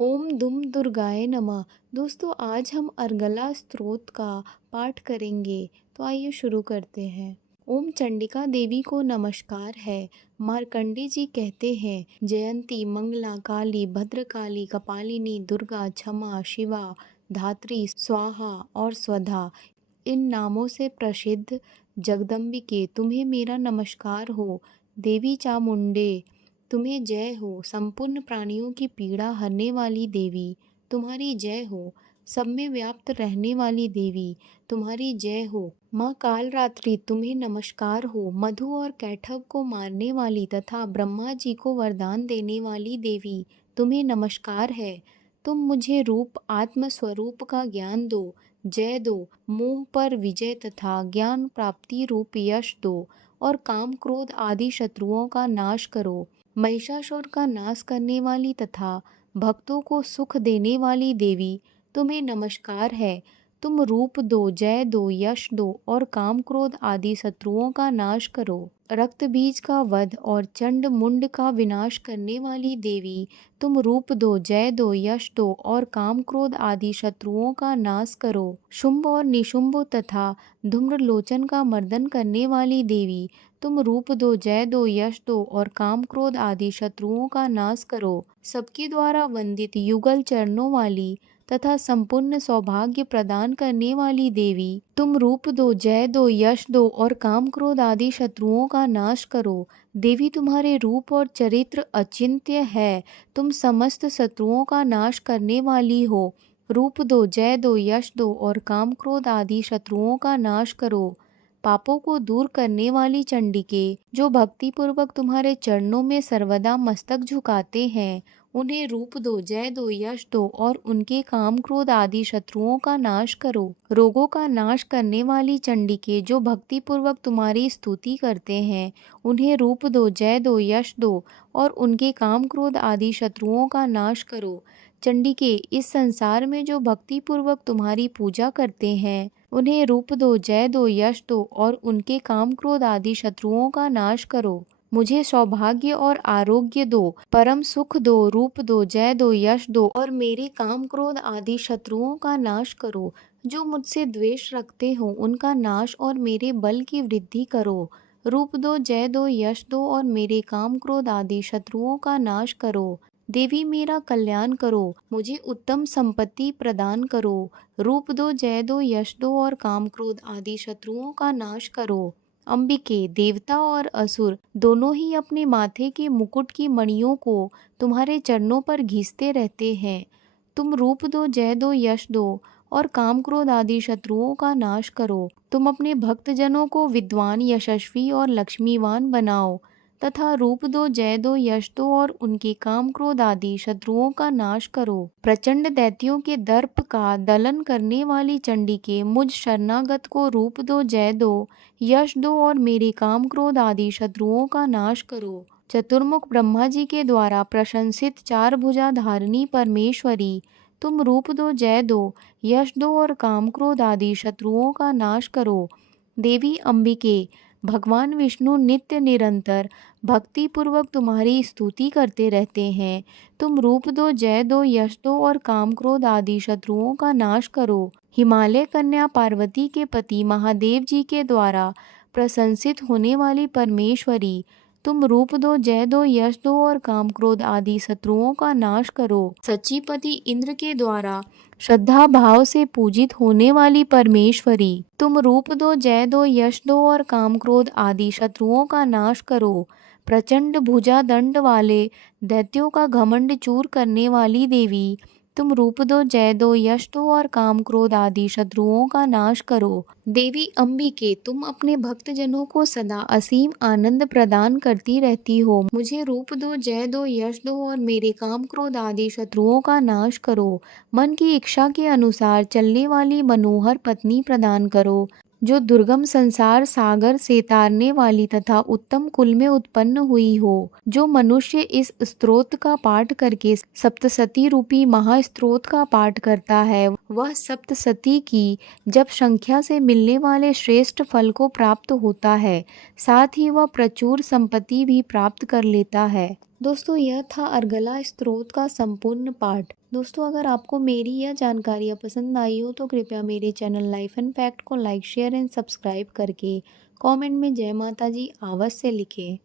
ओम दुम दुर्गाय नमः। दोस्तों, आज हम अर्गला स्तोत्र का पाठ करेंगे। तो आइए शुरू करते हैं। ओम चंडिका देवी को नमस्कार है। मार्कंडे जी कहते हैं, जयंती मंगला काली भद्रकाली कपालिनी दुर्गा क्षमा शिवा धात्री स्वाहा और स्वधा, इन नामों से प्रसिद्ध जगदम्बिके तुम्हें मेरा नमस्कार हो। देवी चामुंडे तुम्हें जय हो। संपूर्ण प्राणियों की पीड़ा हरने वाली देवी तुम्हारी जय हो। सब में व्याप्त रहने वाली देवी तुम्हारी जय हो। माँ काल रात्रि तुम्हें नमस्कार हो। मधु और कैटभ को मारने वाली तथा ब्रह्मा जी को वरदान देने वाली देवी तुम्हें नमस्कार है। तुम मुझे रूप आत्म स्वरूप का ज्ञान दो, जय दो, मोह पर विजय तथा ज्ञान प्राप्ति रूप यश दो और काम क्रोध आदि शत्रुओं का नाश करो। महिषासुर का नाश करने वाली तथा भक्तों को सुख देने वाली देवी तुम्हें नमस्कार है। तुम रूप दो, जय दो, यश दो और काम क्रोध आदि शत्रुओं का नाश करो। रक्त बीज का वध और चंड मुंड का विनाश करने वाली देवी तुम रूप दो, जय दो, यश दो और काम क्रोध आदि शत्रुओं का नाश करो। शुंभ और निशुंभ तथा धूम्रलोचन का मर्दन करने वाली देवी तुम रूप दो, जय दो, यश दो और काम क्रोध आदि शत्रुओं का नाश करो। सबके द्वारा वंदित युगल चरणों वाली तथा संपूर्ण सौभाग्य प्रदान करने वाली देवी तुम रूप दो, जय दो, यश दो और काम क्रोध आदि शत्रुओं का नाश करो। देवी तुम्हारे रूप और चरित्र अचिंत्य है। तुम समस्त शत्रुओं का नाश करने वाली हो। रूप दो, जय दो, यश दो और काम क्रोध आदि शत्रुओं का नाश करो। पापों को दूर करने वाली चंडिके, जो भक्ति पूर्वक तुम्हारे चरणों में सर्वदा मस्तक झुकाते हैं, उन्हें रूप दो, जय दो, यश दो और उनके काम क्रोध आदि शत्रुओं का नाश करो। रोगों का नाश करने वाली चंडिके, जो भक्ति पूर्वक तुम्हारी स्तुति करते हैं, उन्हें रूप दो, जय दो, यश दो और उनके काम क्रोध आदि शत्रुओं का नाश करो। चंडिके, इस संसार में जो भक्ति पूर्वक तुम्हारी पूजा करते हैं, उन्हें रूप दो, जय दो, यश दो और उनके काम क्रोध आदि शत्रुओं का नाश करो। मुझे सौभाग्य और आरोग्य दो, परम सुख दो, रूप दो, जय दो, यश दो और मेरे काम क्रोध आदि शत्रुओं का नाश करो। जो मुझसे द्वेष रखते हो, उनका नाश और मेरे बल की वृद्धि करो। रूप दो, जय दो, यश दो और मेरे काम क्रोध आदि शत्रुओं का नाश करो। देवी, मेरा कल्याण करो, मुझे उत्तम संपत्ति प्रदान करो। रूप दो, जय दो, यश दो और काम क्रोध आदि शत्रुओं का नाश करो। अंबिके, देवता और असुर दोनों ही अपने माथे के मुकुट की मणियों को तुम्हारे चरणों पर घिसते रहते हैं। तुम रूप दो, जय दो, यश दो और काम क्रोध आदि शत्रुओं का नाश करो। तुम अपने भक्तजनों को विद्वान, यशस्वी और लक्ष्मीवान बनाओ तथा रूप दो, जय दो, यश दो और उनके काम क्रोध आदि शत्रुओं का नाश करो। प्रचंड दैत्यों के दर्प का दलन करने वाली चंडिके, मुझ शरणागत को रूप दो, जय दो, यश दो और मेरे काम क्रोध आदि शत्रुओं का नाश करो। चतुर्मुख ब्रह्मा जी के द्वारा प्रशंसित चार भुजा धारिणी परमेश्वरी, तुम रूप दो, जय दो, यश दो और काम क्रोध आदि शत्रुओं का नाश करो। देवी अंबिके, भगवान विष्णु नित्य निरंतर भक्ति पूर्वक तुम्हारी स्तुति करते रहते हैं। तुम रूप दो, जय दो, यश दो और काम क्रोध आदि शत्रुओं का नाश करो। हिमालय कन्या पार्वती के पति महादेव जी के द्वारा प्रशंसित होने वाली परमेश्वरी, तुम रूप दो, जय दो, यश दो और काम क्रोध आदि शत्रुओं का नाश करो। सचिपति इंद्र के द्वारा श्रद्धा भाव से पूजित होने वाली परमेश्वरी, तुम रूप दो, जय दो, यश दो और काम क्रोध आदि शत्रुओं का नाश करो। प्रचंड भुजा दंड वाले दैत्यों का घमंड चूर करने वाली देवी, तुम रूप दो, जय दो, यश दो और काम क्रोध आदि शत्रुओं का नाश करो। देवी अंबिके, तुम अपने भक्तजनों को सदा असीम आनंद प्रदान करती रहती हो। मुझे रूप दो, जय दो, यश दो और मेरे काम क्रोध आदि शत्रुओं का नाश करो। मन की इच्छा के अनुसार चलने वाली मनोहर पत्नी प्रदान करो, जो दुर्गम संसार सागर से तारने वाली तथा उत्तम कुल में उत्पन्न हुई हो। जो मनुष्य इस स्तोत्र का पाठ करके सप्तसती रूपी महास्तोत्र का पाठ करता है, वह सप्तसती की जब संख्या से मिलने वाले श्रेष्ठ फल को प्राप्त होता है। साथ ही वह प्रचुर संपत्ति भी प्राप्त कर लेता है। दोस्तों यह था अर्गला स्तोत्र का संपूर्ण पाठ। दोस्तों अगर आपको मेरी यह जानकारियाँ पसंद आई हो तो कृपया मेरे चैनल लाइफ एंड फैक्ट को लाइक शेयर एंड सब्सक्राइब करके कमेंट में जय माता जी अवश्य लिखें।